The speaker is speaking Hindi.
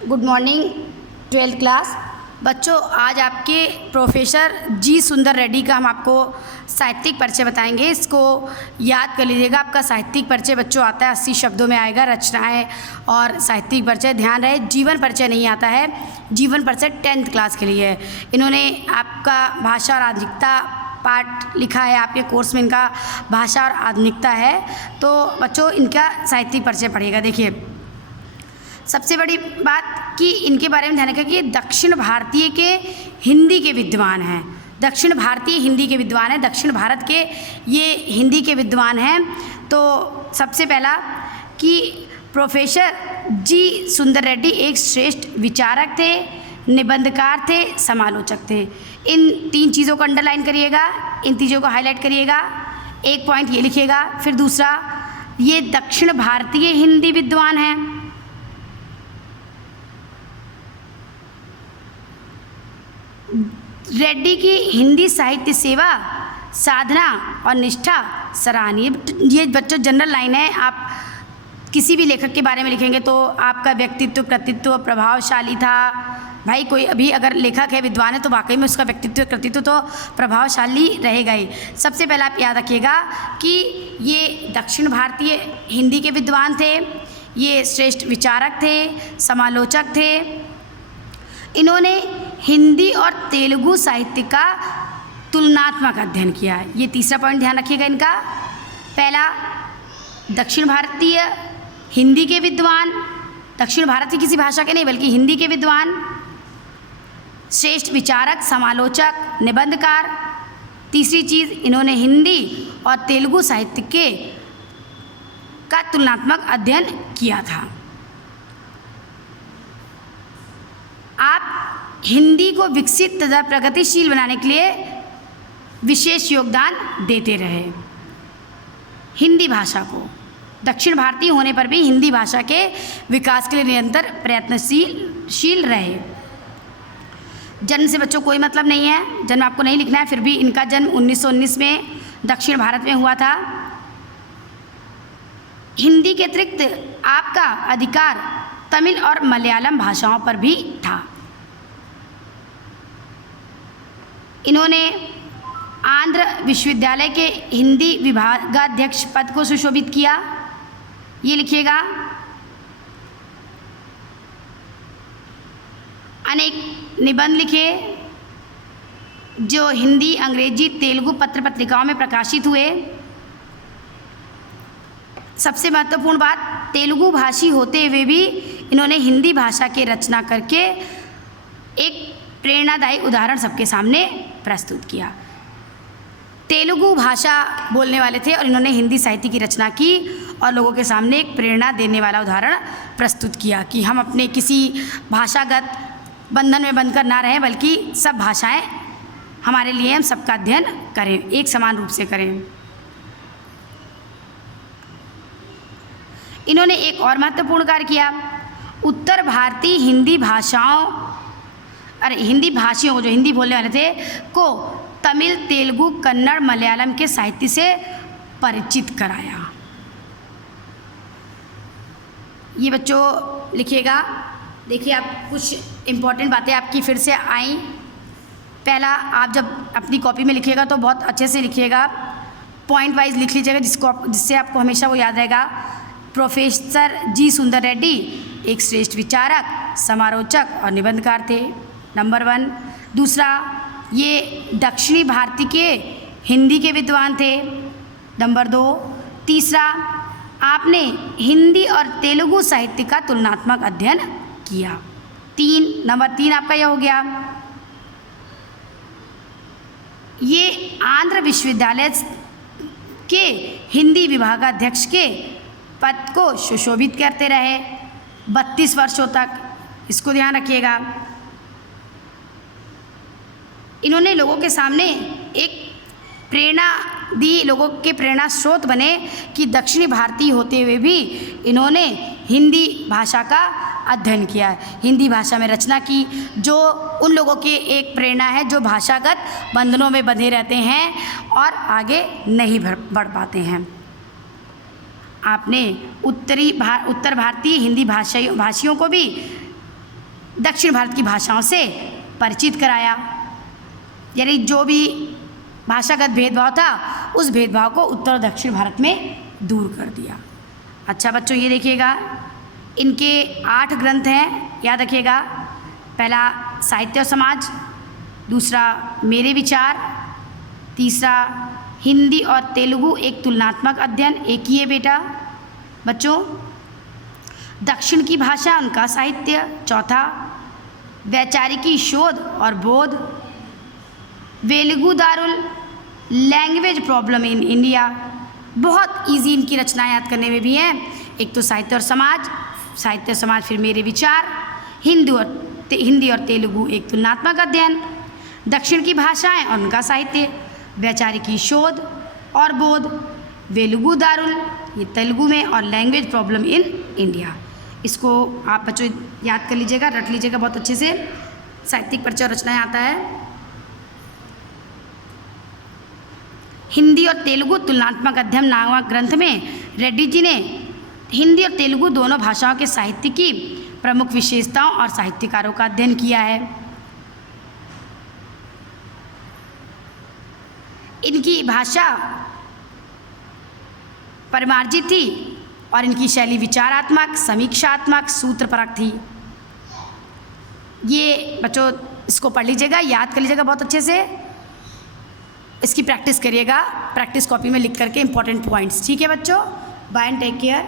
गुड मॉर्निंग 12th क्लास बच्चों। आज आपके प्रोफेसर जी सुंदर रेड्डी का हम आपको साहित्यिक परिचय बताएंगे। इसको याद कर लीजिएगा। आपका साहित्यिक परिचय बच्चों आता है 80 शब्दों में आएगा। रचनाएं और साहित्यिक परिचय, ध्यान रहे जीवन परिचय नहीं आता है। जीवन परिचय 10th क्लास के लिए है। इन्होंने आपका भाषा और आधुनिकता पार्ट लिखा है, आपके कोर्स में इनका भाषा और आधुनिकता है। तो बच्चों इनका साहित्यिक परिचय पढ़िएगा। देखिए, सबसे बड़ी बात कि इनके बारे में ध्यान रखिए कि दक्षिण भारतीय के हिंदी के विद्वान हैं। दक्षिण भारतीय हिंदी के विद्वान हैं, दक्षिण भारत के ये हिंदी के विद्वान हैं। तो सबसे पहला कि प्रोफेसर जी सुंदर रेड्डी एक श्रेष्ठ विचारक थे, निबंधकार थे, समालोचक थे। इन 3 चीज़ों को अंडरलाइन करिएगा, इन चीज़ों को हाईलाइट करिएगा। एक पॉइंट ये लिखिएगा। फिर दूसरा, ये दक्षिण भारतीय हिंदी विद्वान हैं। रेड्डी की हिंदी साहित्य सेवा, साधना और निष्ठा सराहनीय। ये बच्चों जनरल लाइन है। आप किसी भी लेखक के बारे में लिखेंगे तो आपका व्यक्तित्व कृतित्व प्रभावशाली था। भाई कोई अभी अगर लेखक है, विद्वान है, तो वाकई में उसका व्यक्तित्व कृतित्व तो प्रभावशाली रहेगा ही। सबसे पहले आप याद रखिएगा कि ये दक्षिण भारतीय हिंदी के विद्वान थे, ये श्रेष्ठ विचारक थे, समालोचक थे। इन्होंने हिंदी और तेलुगु साहित्य का तुलनात्मक अध्ययन किया है। ये तीसरा पॉइंट ध्यान रखिएगा इनका। पहला, दक्षिण भारतीय हिंदी के विद्वान, दक्षिण भारत की किसी भाषा के नहीं बल्कि हिंदी के विद्वान, श्रेष्ठ विचारक, समालोचक, निबंधकार। तीसरी चीज़, इन्होंने हिंदी और तेलुगु साहित्य का तुलनात्मक अध्ययन किया था। आप हिंदी को विकसित तथा प्रगतिशील बनाने के लिए विशेष योगदान देते रहे। हिंदी भाषा को, दक्षिण भारतीय होने पर भी हिंदी भाषा के विकास के लिए निरंतर प्रयत्नशील रहे। जन्म से बच्चों कोई मतलब नहीं है, जन्म आपको नहीं लिखना है। फिर भी इनका जन्म 1919 में दक्षिण भारत में हुआ था। हिंदी के अतिरिक्त आपका अधिकार तमिल और मलयालम भाषाओं पर भी था। इन्होंने आंध्र विश्वविद्यालय के हिंदी विभागाध्यक्ष पद को सुशोभित किया। ये लिखिएगा। अनेक निबंध लिखे जो हिंदी, अंग्रेजी, तेलुगु पत्र पत्रिकाओं में प्रकाशित हुए। सबसे महत्वपूर्ण बात, तेलुगु भाषी होते हुए भी इन्होंने हिंदी भाषा की रचना करके एक प्रेरणादायी उदाहरण सबके सामने प्रस्तुत किया। तेलुगु भाषा बोलने वाले थे और इन्होंने हिंदी साहित्य की रचना की और लोगों के सामने एक प्रेरणा देने वाला उदाहरण प्रस्तुत किया कि हम अपने किसी भाषागत बंधन में बंधकर ना रहें, बल्कि सब भाषाएं हमारे लिए, हम सबका अध्ययन करें, एक समान रूप से करें। इन्होंने एक और महत्वपूर्ण कार्य किया। उत्तर भारतीय हिंदी भाषियों को, जो हिंदी बोलने वाले थे, को तमिल, तेलुगु, कन्नड़, मलयालम के साहित्य से परिचित कराया। ये बच्चों लिखिएगा। देखिए, आप कुछ इम्पोर्टेंट बातें आपकी फिर से आई। पहला, आप जब अपनी कॉपी में लिखिएगा तो बहुत अच्छे से लिखिएगा, पॉइंट वाइज लिख लीजिएगा, जिससे आपको हमेशा वो याद रहेगा। प्रोफेसर जी सुंदर रेड्डी एक श्रेष्ठ विचारक, समालोचक और निबंधकार थे, नंबर 1। दूसरा, ये दक्षिणी भारतीय के हिंदी के विद्वान थे, नंबर 2। तीसरा, आपने हिंदी और तेलुगु साहित्य का तुलनात्मक अध्ययन किया। नंबर 3 आपका यह हो गया। ये आंध्र विश्वविद्यालय के हिंदी विभागाध्यक्ष के पद को सुशोभित करते रहे 32 वर्षों तक। इसको ध्यान रखिएगा। इन्होंने लोगों के सामने एक प्रेरणा दी, लोगों के प्रेरणा स्रोत बने कि दक्षिणी भारतीय होते हुए भी इन्होंने हिंदी भाषा का अध्ययन किया है, हिंदी भाषा में रचना की, जो उन लोगों की एक प्रेरणा है जो भाषागत बंधनों में बंधे रहते हैं और आगे नहीं बढ़ पाते हैं। आपने उत्तर भारतीय हिंदी भाषियों को भी दक्षिण भारत की भाषाओं से परिचित कराया, यानी जो भी भाषागत भेदभाव था उस भेदभाव को उत्तर और दक्षिण भारत में दूर कर दिया। अच्छा बच्चों, ये देखिएगा, इनके 8 ग्रंथ हैं, याद रखिएगा। पहला साहित्य और समाज, दूसरा मेरे विचार, तीसरा हिंदी और तेलुगु एक तुलनात्मक अध्ययन, एक ही है बेटा बच्चों। दक्षिण की भाषा उनका साहित्य, चौथा वैचारिकी शोध और बोध, Velugu Darul language problem in India. बहुत इजी इनकी रचनाएं याद करने में भी हैं। एक तो साहित्य और समाज, साहित्य और समाज, फिर मेरे विचार, हिंदी और तेलुगु एक तुलनात्मक अध्ययन, दक्षिण की भाषाएं और उनका साहित्य, वैचारिकी शोध और बोध, वेलुगु दारुल ये तेलुगु में, और लैंग्वेज प्रॉब्लम इन इंडिया। इसको आप बच्चों याद कर लीजिएगा, रट लीजिएगा बहुत अच्छे से। साहित्यिक परिचय और रचनाएं आता है। हिंदी और तेलुगु तुलनात्मक अध्ययन नामक ग्रंथ में रेड्डी जी ने हिंदी और तेलुगु दोनों भाषाओं के साहित्य की प्रमुख विशेषताओं और साहित्यकारों का अध्ययन किया है। इनकी भाषा परिमार्जित थी और इनकी शैली विचारात्मक, समीक्षात्मक, सूत्रपरक थी। ये बच्चों इसको पढ़ लीजिएगा, याद कर लीजिएगा बहुत अच्छे से। इसकी प्रैक्टिस करिएगा, प्रैक्टिस कॉपी में लिख करके इंपॉर्टेंट पॉइंट्स। ठीक है बच्चों, बाय एंड टेक केयर।